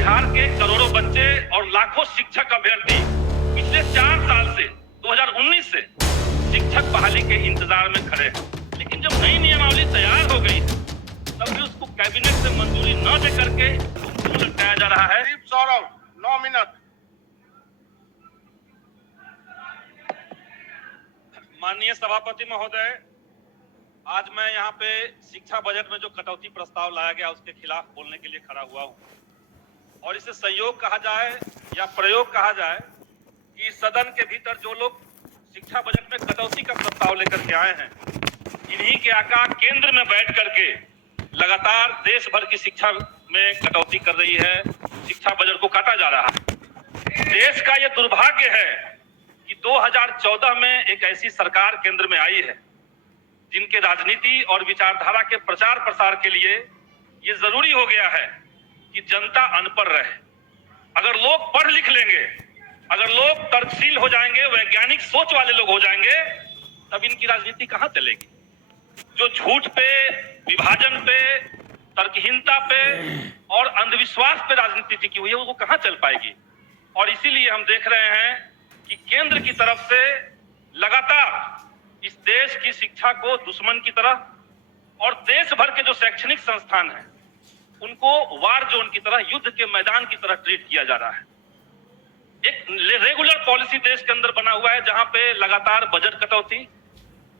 बिहार के करोड़ों बच्चे और लाखों शिक्षक अभ्यर्थी पिछले 4 साल से 2019 से शिक्षक बहाली के इंतजार में खड़े हैं। लेकिन जब नई नियमावली तैयार हो गई तब भी उसको कैबिनेट से मंजूरी न दे करके लटकाया जा रहा है। सौरभ 9 मिनट। माननीय सभापति महोदय, आज मैं यहाँ पे शिक्षा बजट में जो कटौती प्रस्ताव लाया गया उसके खिलाफ बोलने के लिए खड़ा हुआ हूँ। और इसे संयोग कहा जाए या प्रयोग कहा जाए कि सदन के भीतर जो लोग शिक्षा बजट में कटौती का प्रस्ताव लेकर के आए हैं, इन्हीं के आका केंद्र में बैठ करके लगातार देश भर की शिक्षा में कटौती कर रही है, शिक्षा बजट को काटा जा रहा है। देश का ये दुर्भाग्य है कि 2014 में एक ऐसी सरकार केंद्र में आई है जिनके राजनीति और विचारधारा के प्रचार प्रसार के लिए ये जरूरी हो गया है कि जनता अनपढ़ रहे। अगर लोग पढ़ लिख लेंगे, अगर लोग तर्कशील हो जाएंगे, वैज्ञानिक सोच वाले लोग हो जाएंगे, तब इनकी राजनीति कहां चलेगी। जो झूठ पे, विभाजन पे, तर्कहीनता पे और अंधविश्वास पे राजनीति टिकी हुई है, वो कहां चल पाएगी। और इसीलिए हम देख रहे हैं कि केंद्र की तरफ से लगातार इस देश की शिक्षा को दुश्मन की तरह और देश भर के जो शैक्षणिक संस्थान हैं उनको वार जोन की तरह, युद्ध के मैदान की तरह ट्रीट किया जा रहा है। एक रेगुलर पॉलिसी देश के अंदर बना हुआ है जहां पे लगातार बजट कटौती,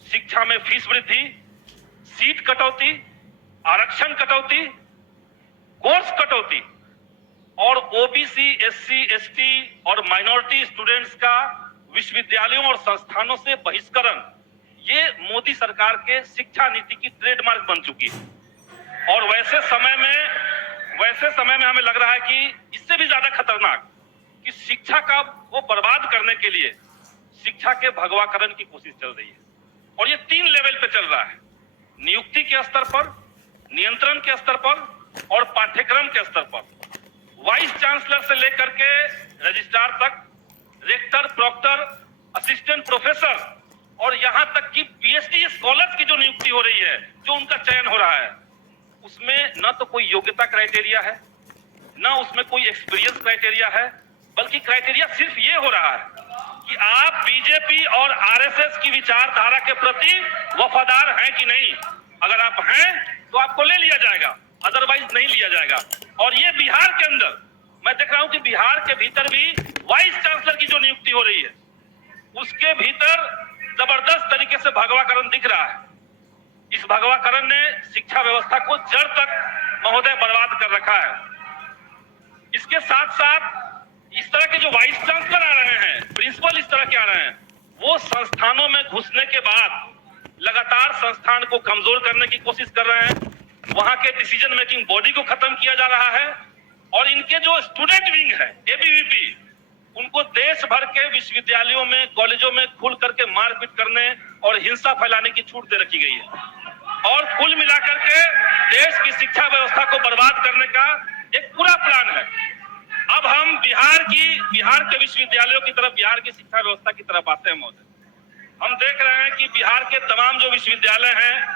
शिक्षा में फीस वृद्धि, सीट कटौती, आरक्षण कटौती, कोर्स कटौती और ओबीसी, एससी, एसटी और माइनॉरिटी स्टूडेंट्स का विश्वविद्यालयों और संस्थानों से बहिष्करण, ये मोदी सरकार के शिक्षा नीति की ट्रेडमार्क बन चुकी है। और वैसे समय में हमें लग रहा है कि इससे भी ज्यादा खतरनाक कि शिक्षा का वो बर्बाद करने के लिए शिक्षा के भगवाकरण की कोशिश चल रही है। और ये 3 लेवल पे चल रहा है, नियुक्ति के स्तर पर, नियंत्रण के स्तर पर और पाठ्यक्रम के स्तर पर। वाइस चांसलर से लेकर के रजिस्ट्रार तक, रेक्टर, प्रॉक्टर, असिस्टेंट प्रोफेसर और यहां तक कि पीएचडी स्कॉलर्स की जो नियुक्ति हो रही है, जो उनका चयन हो रहा है, उसमें न तो कोई योग्यता क्राइटेरिया है, न उसमें कोई एक्सपीरियंस क्राइटेरिया है, बल्कि क्राइटेरिया सिर्फ ये हो रहा है कि आप बीजेपी और आरएसएस की विचारधारा के प्रति वफादार हैं कि नहीं। अगर आप हैं तो आपको ले लिया जाएगा, अदरवाइज नहीं लिया जाएगा। और ये बिहार के अंदर मैं देख रहा हूं कि बिहार के भीतर भी वाइस चांसलर की जो नियुक्ति हो रही है उसके भीतर जबरदस्त तरीके से भगवाकरण दिख रहा है। इस भगवाकरण ने शिक्षा व्यवस्था को जड़ तक महोदय बर्बाद कर रखा है। इसके साथ साथ इस तरह के जो वाइस चांसलर आ रहे हैं, प्रिंसिपल इस तरह के आ रहे हैं, वो संस्थानों में घुसने के बाद लगातार संस्थान को कमजोर करने की कोशिश कर रहे हैं। वहां के डिसीजन मेकिंग बॉडी को खत्म किया जा रहा है। और इनके जो स्टूडेंट विंग है, एबीवीपी, उनको देश भर के विश्वविद्यालयों में, कॉलेजों में खुल करके मारपीट करने और हिंसा फैलाने की छूट दे रखी गई है। और कुल मिलाकर के देश की शिक्षा व्यवस्था को बर्बाद करने का एक पूरा प्लान है। अब हम बिहार के विश्वविद्यालयों की तरफ, बिहार की शिक्षा व्यवस्था की तरफ आते हैं महोदय। हम देख रहे हैं कि बिहार के तमाम जो विश्वविद्यालय हैं,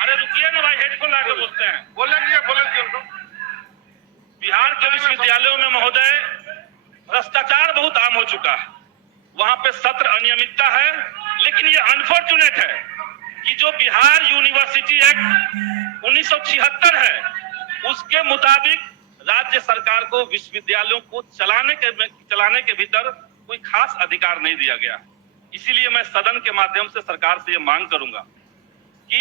अरे रुकिए ना भाई, हेडफोन लगा के बोलते हैं। बोले उनको। बिहार के विश्वविद्यालयों में महोदय भ्रष्टाचार बहुत आम हो चुका है। वहां पे सत्र अनियमितता है। लेकिन ये अनफॉर्चुनेट है कि जो बिहार यूनिवर्सिटी एक्ट 1976 है, उसके मुताबिक राज्य सरकार को विश्वविद्यालयों को चलाने के भीतर कोई खास अधिकार नहीं दिया गया। इसीलिए मैं सदन के माध्यम से सरकार से ये मांग करूंगा कि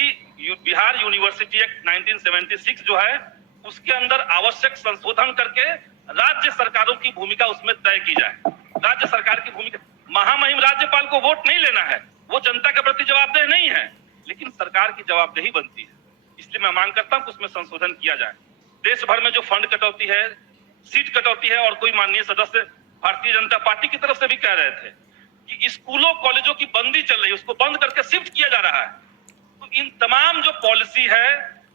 बिहार यूनिवर्सिटी एक्ट 1976 जो है, उसके अंदर आवश्यक संशोधन करके राज्य सरकारों की भूमिका उसमें तय की जाए। राज्य सरकार की भूमिका, महामहिम राज्यपाल को वोट नहीं लेना है, वो जनता के प्रति जवाबदेह नहीं है, लेकिन सरकार की जवाबदेही बनती है। इसलिए मैं मांग करता हूं कि उसमें संशोधन किया जाए। देश भर में जो फंड कटौती है, सीट कटौती है, और कोई माननीय सदस्य भारतीय जनता पार्टी की तरफ से भी कह रहे थे कि स्कूलों कॉलेजों की बंदी चल रही है, उसको बंद करके शिफ्ट किया जा रहा है। तो इन तमाम जो पॉलिसी है,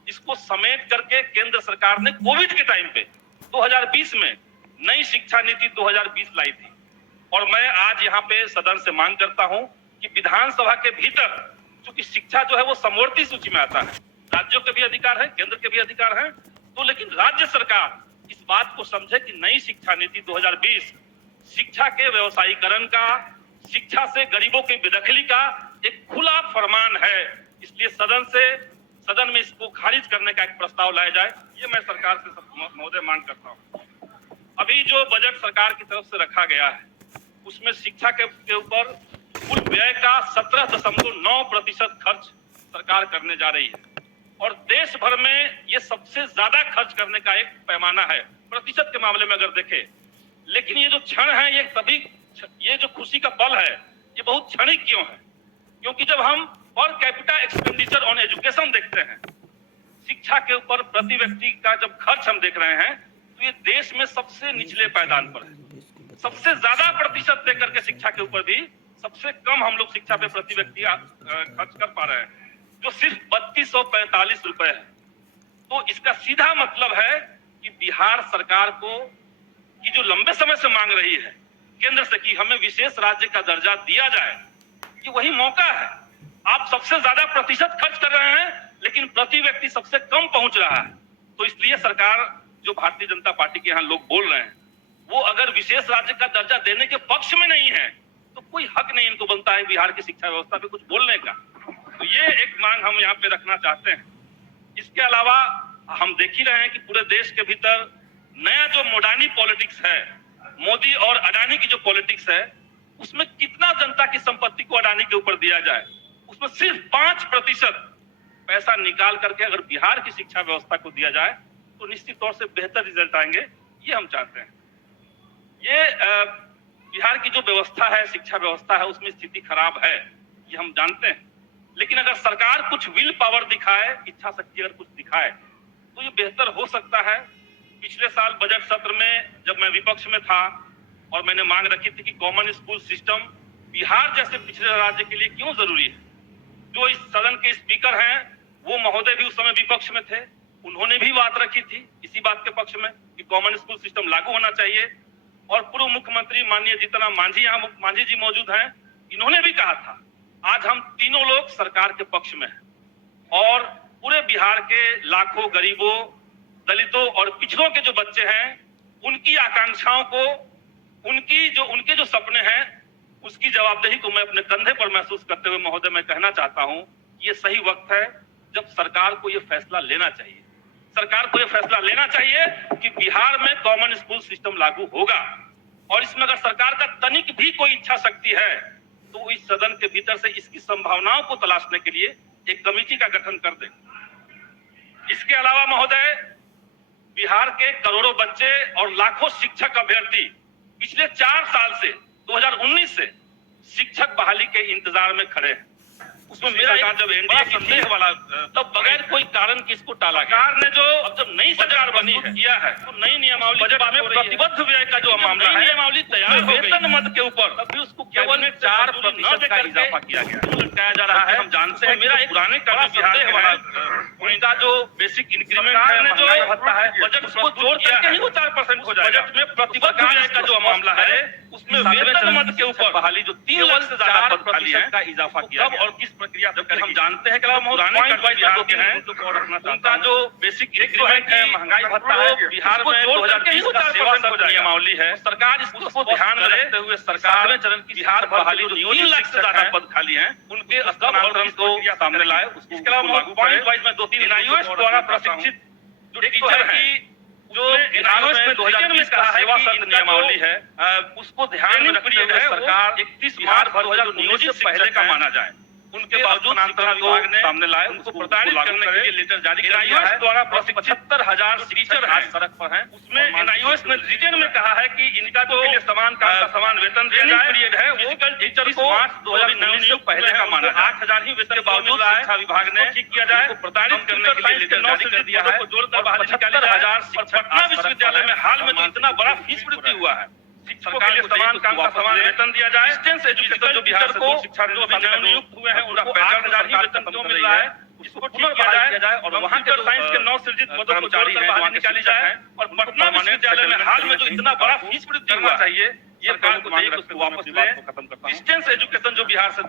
इसको समेट करके केंद्र सरकार ने कोविड के टाइम पे 2020 में नई शिक्षा नीति 2020 लाई थी। और मैं आज यहाँ पे सदन से मांग करता हूं कि विधानसभा के भीतर चूंकि शिक्षा जो है वो समवर्ती सूची में आता है, राज्यों के भी अधिकार है, केंद्र के भी अधिकार है, तो लेकिन राज्य सरकार इस बात को समझे कि नई शिक्षा नीति 2020 शिक्षा के व्यवसायीकरण का, शिक्षा से गरीबों की बेदखली का एक खुला फरमान है। इसलिए सदन में इसको खारिज करने का एक प्रस्ताव लाया जाए, ये मैं सरकार से महोदय मांग करता हूँ। अभी जो बजट सरकार की तरफ से रखा गया है उसमें शिक्षा के ऊपर कुल व्यय का 17.9% खर्च सरकार करने जा रही है और देश भर में ये सबसे ज्यादा खर्च करने का एक पैमाना है प्रतिशत के मामले में अगर देखें। लेकिन ये जो क्षण है ये जो खुशी का पल है ये बहुत क्षणिक क्यों है? क्योंकि जब हम per capita expenditure on education देखते हैं, शिक्षा के ऊपर प्रति व्यक्ति का जब खर्च हम देख रहे हैं तो ये देश में सबसे निचले पायदान पर है। सबसे ज्यादा प्रतिशत देकर के शिक्षा के ऊपर भी सबसे कम हम लोग शिक्षा पे प्रति व्यक्ति खर्च कर पा रहे हैं, जो सिर्फ 3245 रुपए है। तो इसका सीधा मतलब है कि बिहार सरकार को की जो लंबे समय से मांग रही है केंद्र से कि हमें विशेष राज्य का दर्जा दिया जाए, कि वही मौका है। आप सबसे ज्यादा प्रतिशत खर्च कर रहे हैं लेकिन प्रति व्यक्ति सबसे कम पहुंच रहा है। तो इसलिए सरकार, जो भारतीय जनता पार्टी के यहाँ लोग बोल रहे हैं, वो अगर विशेष राज्य का दर्जा देने के पक्ष में नहीं है तो कोई हक नहीं इनको बनता है बिहार की शिक्षा व्यवस्था पे कुछ बोलने का। तो ये एक मांग हम यहाँ पे रखना चाहते हैं। इसके अलावा हम देख ही रहे हैं कि पूरे देश के भीतर नया जो मोडानी पॉलिटिक्स है, मोदी और अडानी की जो पॉलिटिक्स है, उसमें कितना जनता की संपत्ति को अडानी के ऊपर दिया जाए, उसमें सिर्फ 5% पैसा निकाल करके अगर बिहार की शिक्षा व्यवस्था को दिया जाए तो निश्चित तौर से बेहतर रिजल्ट आएंगे, ये हम चाहते हैं। ये बिहार की जो व्यवस्था है, शिक्षा व्यवस्था है, उसमें स्थिति खराब है, ये हम जानते हैं। लेकिन अगर सरकार कुछ विल पावर दिखाए, इच्छा शक्ति अगर कुछ दिखाए तो ये बेहतर हो सकता है। पिछले साल बजट सत्र में जब मैं विपक्ष में था और मैंने मांग रखी थी कि कॉमन स्कूल सिस्टम बिहार जैसे पिछड़े राज्य के लिए क्यों जरूरी है, जो इस सदन के स्पीकर हैं वो महोदय भी उस समय विपक्ष में थे, उन्होंने भी बात रखी थी इसी बात के पक्ष में कि कॉमन स्कूल सिस्टम लागू होना चाहिए। और पूर्व मुख्यमंत्री माननीय जीतन मांझी, यहाँ मांझी जी मौजूद हैं, इन्होंने भी कहा था। आज हम तीनों लोग सरकार के पक्ष में हैं और पूरे बिहार के लाखों गरीबों, दलितों और पिछड़ों के जो बच्चे हैं, उनकी आकांक्षाओं को, उनके जो सपने हैं, उसकी जवाबदेही को मैं अपने कंधे पर महसूस करते हुए महोदय मैं कहना चाहता हूं, ये सही वक्त है जब सरकार को ये फैसला लेना चाहिए। सरकार को ये फैसला लेना चाहिए कि बिहार में कॉमन स्कूल सिस्टम लागू होगा और इसमें अगर सरकार का तनिक भी कोई इच्छा शक्ति है तो इस सदन के भीतर से इसकी संभावनाओं को तलाशने के लिए एक कमेटी का गठन कर दे। इसके अलावा महोदय, बिहार के करोड़ों बच्चे और लाखों शिक्षक अभ्यर्थी पिछले 4 साल से 2019 से शिक्षक बहाली के इंतजार में खड़े हैं। उसमें मेरा जब एनडीए संदेह वाला तब बगैर कोई कारण किसको टाला गया। सरकार ने जो अब जब नई सरकार बनी है किया है तो नई नियमावली बजट में प्रतिबद्ध व्यय का जो मामला है, नियमावली तैयार हो गई, वेतन मद के ऊपर तभी उसको केवल 4% का इजाफा किया गया, लटकाया जा रहा है। हम जानते हैं मेरा एक पुराने का संदेह वाला उनका जो बेसिक इंक्रीमेंट है, महंगाई भत्ता है, बजट उसको जोड़ करके ही वो 4% हो जाएगा। बजट में प्रतिबद्ध व्यय का जो मामला है उसमें वेतन मद के ऊपर बहाली जो 3 लाख से ज्यादा पद खाली है का इजाफा किया गया। और किस प्रक्रिया से हम जानते हैं कि पुराने उनका जो बेसिक इंक्रीमेंट है, महंगाई भत्ता है, बिहार में 2020 का 4% नियमावली है। सरकार इसको ध्यान में रखते हुए सरकार चरण की बिहार बहाली जो 3 लाख से ज्यादा पद खाली हैं उनके स्थानांतरण को सामने लाए। इसके अलावा पॉइंट वाइज में 2-3 एनआईओएस द्वारा प्रशिक्षित जो टीचर है, जो एनआईओएस में 2020 का सेवा शर्त नियमावली है, उसको ध्यान में रखते हुए सरकार 31 मार्च 2019 से पहले का माना जाए। उनके बावजूद स्थानांतरण विभाग ने सामने लाए, उनको प्रताड़ित करने के लिए लेटर जारी किया है। द्वारा 75,000 टीचर आज सड़क पर हैं। उसमें एनआईओएस ने रिटन में कहा है कि इनका तो समान काम का समान वेतन दिया जाए। पीरियड है वो टीचर को मार्च 2019 से पहले का माना 8,000 ही वेतन के बावजूद शिक्षा विभाग ने ठीक किया जाए, प्रताड़ित करने के लिए लेटर जारी कर दिया है। जोड़कर 75,000 पटना विश्वविद्यालय में हाल में जो इतना बड़ा फीस वृद्धि हुआ है, सरकार के समान काम का समान वेतन दिया जाए। डिस्टेंस एजुकेशन जो बिहार से शिक्षा नियुक्त हुए हैं उनको 8,000 ही वेतन क्यों मिल रहा है, उसको ठीक किया जाए और वहाँ के साइंस के 9 सृजित पदों को जोड़कर बाहर निकाली जाए। और पटना विश्वविद्यालय में हाल में जो इतना बड़ा फीस वृद्धि हुआ चाहिए, ये सरकार को चाहिए उसको वापस ले। डिस्टेंस एजुकेशन जो बिहार से